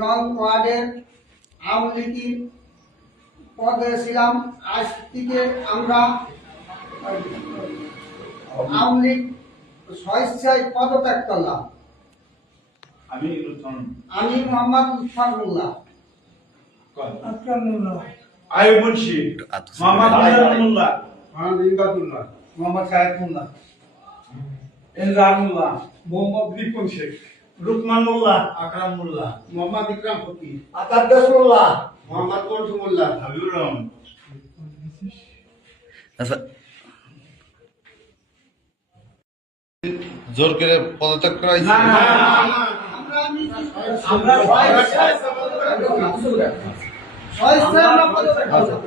নং ওয়ার্ডের আওয়ামী লীগের পদে ছিলাম। আজ থেকে আমরা আওয়ামী লীগ স্বেচ্ছায় পদত্যাগ করলাম। আমি মোহাম্মদ লুৎফানুল্লাহ আয়ুব মুন্সি, মোহাম্মদ আজহারুল্লাহ, মোহাম্মদ সাহেবুল্লাহ, এনজারুল্লাহ, মোহাম্মদ রিপন শেখ, রুকমান মোল্লা, আকরাম মোল্লা, মোহাম্মদ ইকরাম ফকির, আতাদুল্লাহ, মোহাম্মদ কলসুমুল্লাহ, হাবিবুর রহমান। আচ্ছা, জোর করে পদত্যাগ করা হয়েছে? আমরা স্বেচ্ছায় আমরা পদত্যাগ করলাম।